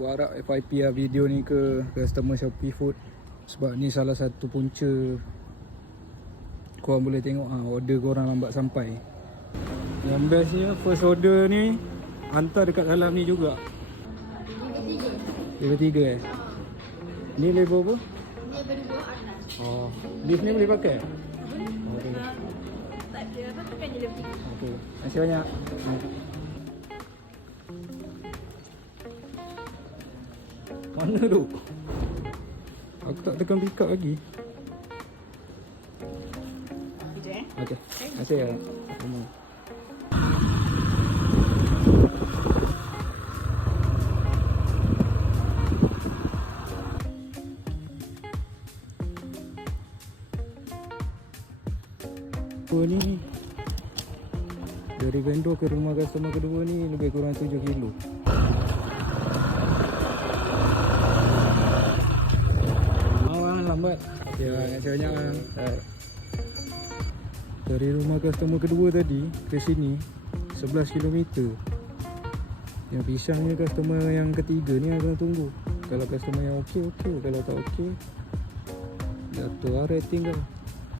Aku harap FYP lah video ni ke customer Shopee Food, sebab ni salah satu punca korang boleh tengok order korang lambat sampai. Yang bestnya first order ni hantar dekat dalam ni juga. Level 3 Ni level apa? Level 2 Arnas. Oh, lift ni boleh pakai? Okay. Tak ada apa, tekan je level 3. Okay, terima kasih banyak. Mana tu? Aku tak tekan pick up lagi. Sekejap Okay, terima kasih ya. Ni dari vendor ke rumah customer kedua ni lebih kurang 7 kilo. Lambat. Okay, terima kasih banyak. Dari rumah customer kedua tadi ke sini 11 km. Yang pisangnya customer yang ketiga ni akan tunggu. Kalau customer yang okey, kalau tak okey, jatuh rating kau.